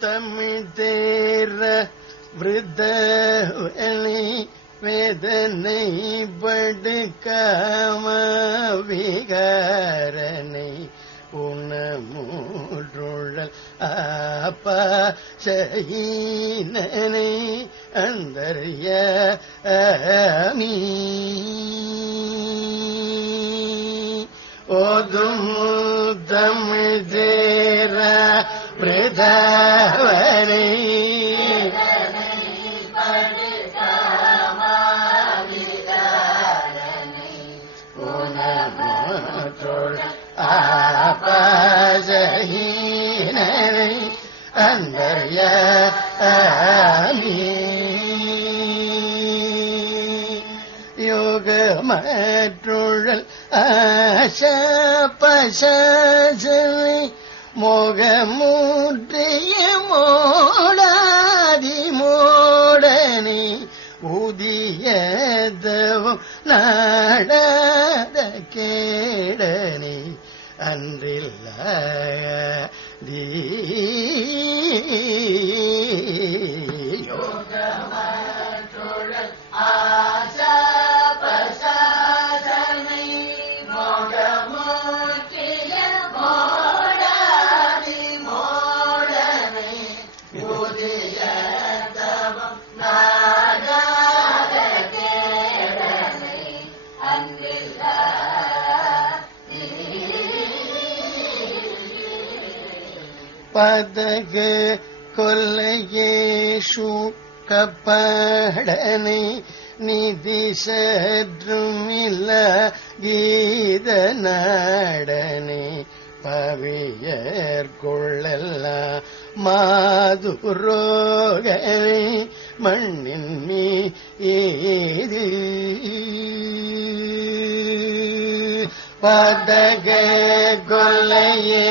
தமிழ் தேர விருத்தவனி வேதனை படுக்காம விகாரனை உணமூற்றுழல் ஆப்பா சயினனை அந்தரிய மீ ஆபசஹீனனை அந்தர்ய யோகமற்றுழல் ஆச பசனை மோகமூற்றிய மோடாதி மோடனை உதியதவும் நாட பதகு கொல்லையேஷு கப்படனை நிதிசத்ருமில கீத நாடனே பவியர் மாதுரோகனை மண்ணின் மீ ஏது பதக கொல்லையே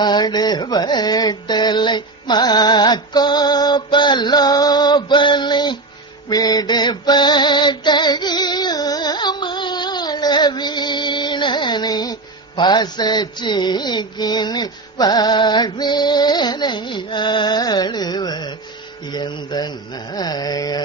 படுவேட்டலை மாக்கோப்பலோபனை விடுபட்டடியாமளவீணனை பசச்சிக்கினி வாழ்வேனை ஆடுவர் எந்த நாயோ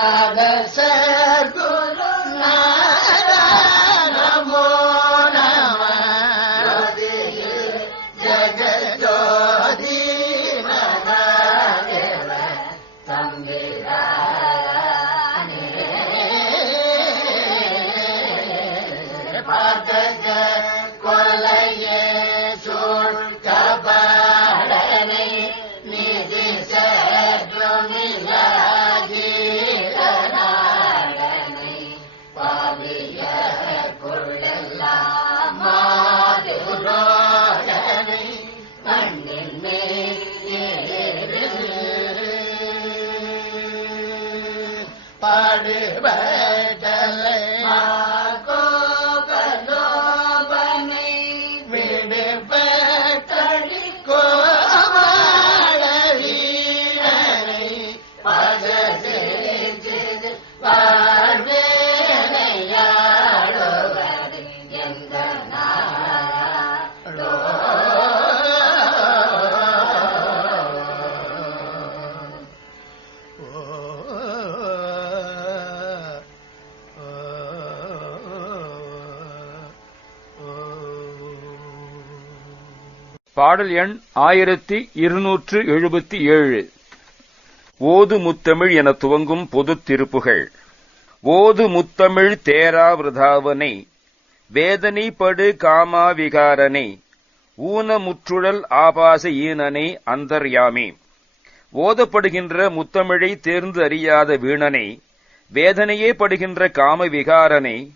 नागसद्गुरु नमो नमः। जगतोदी सम्विराने पादज कोलये பாடுபடலை பாடல் எண் ஆயிரத்தி இருநூற்று எழுபத்தி ஏழு. ஓது முத்தமிழ் என துவங்கும் பொது திருப்புகள். ஓது முத்தமிழ் தேராவிரதாவனை வேதனை படு காமா விகாரனை. ஊனமுற்றுழல் ஆபாச ஈனனை அந்தர்யாமே ஓதப்படுகின்ற முத்தமிழை தேர்ந்து அறியாத வீணனை. வேதனையே படுகின்ற காம விகாரனை.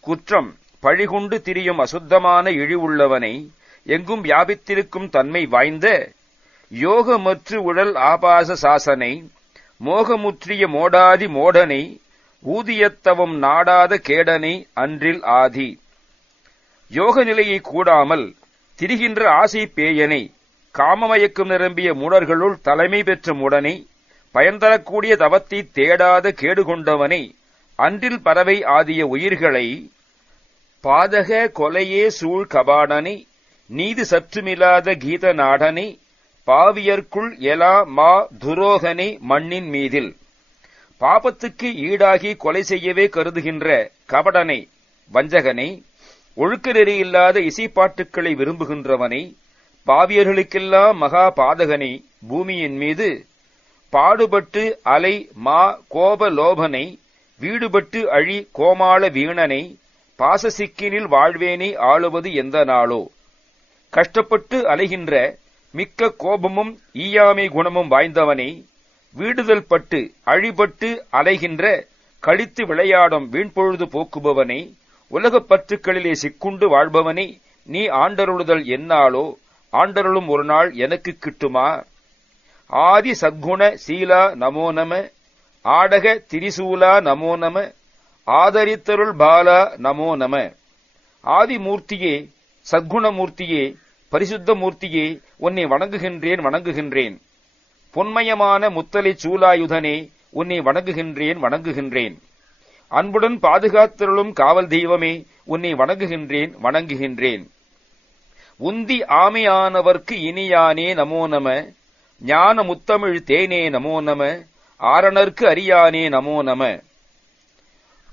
குற்றம் பழிகொண்டு திரியும் அசுத்தமான இழிவுள்ளவனை. எங்கும் வியாபித்திருக்கும் தன்மை வாய்ந்த யோகமற்று உழல் ஆபாச சாசனை மோகமுற்றிய மோடாதி மோடனை ஊதியத்தவம் நாடாத கேடனை அன்றில் ஆதி. யோக நிலையை கூடாமல் திரிகின்ற ஆசை பேயனை காமமயக்கம் நிரம்பிய மூடர்களுள் தலைமை பெற்ற மூடனை பயன்தரக்கூடிய தவத்தை தேடாத கேடு கொண்டவனை அன்றில் பறவை ஆதிய உயிர்களை பாதக கொலையே சூழ் கபாடனை நீதி சற்றுமில்லாத கீத நாடனை பாவியர்க்குள் எலா மா துரோகனை மண்ணின் மீதில். பாபத்துக்கு ஈடாகி கொலை செய்யவே கருதுகின்ற கபடனை வஞ்சகனை ஒழுக்க நெறியில்லாத இசைப்பாட்டுக்களை விரும்புகின்றவனை பாவியர்களுக்கெல்லாம் மகா பாதகனை பூமியின் மீது பாடுபட்டு அலை மா கோப லோபனை வீடுபட்டு அழி கோமாள வீணனை பாசசிக்கினில் வாழ்வேனை ஆளுவது எந்த நாளோ? கஷ்டப்பட்டு அலைகின்ற மிக்க கோபமும் ஈயாமை குணமும் வாய்ந்தவனை வீடுதல் பட்டு அழிபட்டு அலைகின்ற கழித்து விளையாடும் வீண்பொழுது போக்குபவனை உலகப் பற்றுக்களிலே சிக்குண்டு வாழ்பவனை நீ ஆண்டருளுதல் என்னாலோ ஆண்டருளும் ஒரு நாள் எனக்கு கிட்டுமா? ஆதி சத்குண சீலா நமோ நம ஆடக திரிசூலா நமோ நம ஆதரித்தருள் பாலா நமோ நம. ஆதிமூர்த்தியே சத்குணமூர்த்தியே பரிசுத்த மூர்த்தியே உன்னை வணங்குகின்றேன் வணங்குகின்றேன். பொன்மயமான முத்தலை சூலாயுதனே உன்னை வணங்குகின்றேன் வணங்குகின்றேன். அன்புடன் பாதுகாத்திருளும் காவல் தெய்வமே உன்னை வணங்குகின்றேன் வணங்குகின்றேன். உந்தி ஆமையானவர்க்கு இனியானே நமோ நம ஞான முத்தமிழ் தேனே நமோ நம ஆரணர்க்கு அறியானே நமோ நம.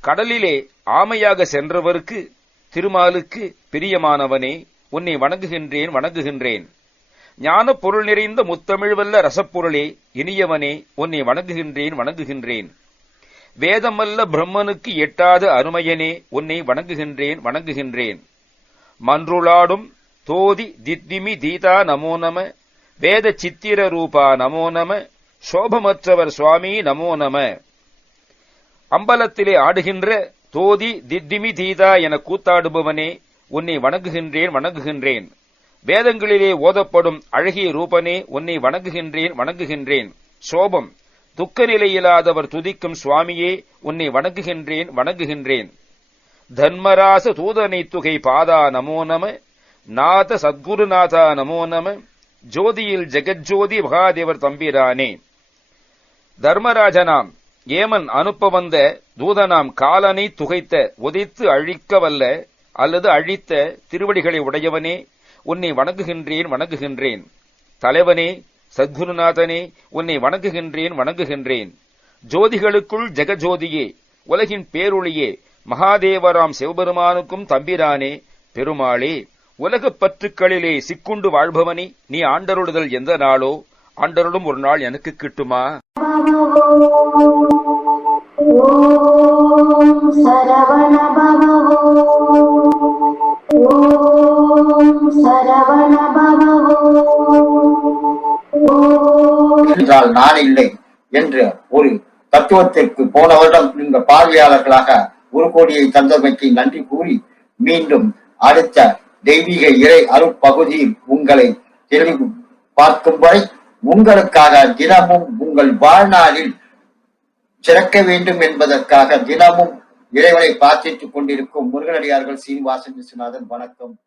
கடலிலே ஆமையாக சென்றவருக்கு திருமாலுக்கு பிரியமானவனே உன்னை வணங்குகின்றேன் வணங்குகின்றேன். ஞான பொருள் நிறைந்த முத்தமிழ் வல்ல ரசப்பொருளே இனியவனே உன்னை வணங்குகின்றேன் வணங்குகின்றேன். வேதமல்ல பிரம்மனுக்கு எட்டாத அருமையனே உன்னை வணங்குகின்றேன் வணங்குகின்றேன். மன்றுளாடும் தோதி தித்திமி தீதா நமோ நம வேத சித்திர ரூபா நமோ நம சோபமற்றவர் சுவாமி நமோ நம. அம்பலத்திலே ஆடுகின்ற தோதி தித்திமி தீதா என கூத்தாடுபவனே உன்னை வணங்குகின்றேன் வணங்குகின்றேன். வேதங்களிலே ஓதப்படும் அழகிய ரூபனே உன்னை வணங்குகின்றேன் வணங்குகின்றேன். சோபம் துக்க நிலையில்லாதவர் துதிக்கும் சுவாமியே உன்னை வணங்குகின்றேன் வணங்குகின்றேன். தன்மராச தூதனை துகை பாதா நமோ நம நாத சத்குருநாதா நமோ நம ஜோதியில் ஜெகஜோதி மகாதேவர் தம்பிரானே. தர்மராஜனாம் ஏமன் அனுப்ப வந்த தூதனாம் காலனை துகைத்த உதைத்து அழிக்க வல்ல அல்லது அழித்த திருவடிகளை உடையவனே உன்னை வணங்குகின்றேன் வணங்குகின்றேன். தலைவனே சத்குருநாதனே உன்னை வணங்குகின்றேன் வணங்குகின்றேன். ஜோதிகளுக்குள் ஜெகஜோதியே உலகின் பேரொளியே மகாதேவராம் சிவபெருமானுக்கும் தம்பிரானே பெருமாளே உலகப் பற்றுக்களிலே சிக்குண்டு வாழ்பவனே நீ ஆண்டருளுதல் எந்த நாளோ ஆண்டருளும் ஒரு நாள் எனக்கு கிட்டுமா? என்றால் நான் இல்லை என்று ஒரு தத்துவத்திற்கு போன வருடம் இந்த பார்வையாளர்களாக ஒரு கோடியை தந்தமைக்கு நன்றி கூறி மீண்டும் அடுத்த தெய்வீக இறை அருட்பகுதியில் உங்களை தெளிவு பார்க்கும் வரை உங்களுக்காக தினமும் உங்கள் வாழ்நாளில் சிறக்க வேண்டும் என்பதற்காக தினமும் இறைவனை பிரார்த்தித்துக் கொண்டிருக்கும் முருகனடியார்கள் சீனிவாசன் விஸ்வநாதன். வணக்கம்.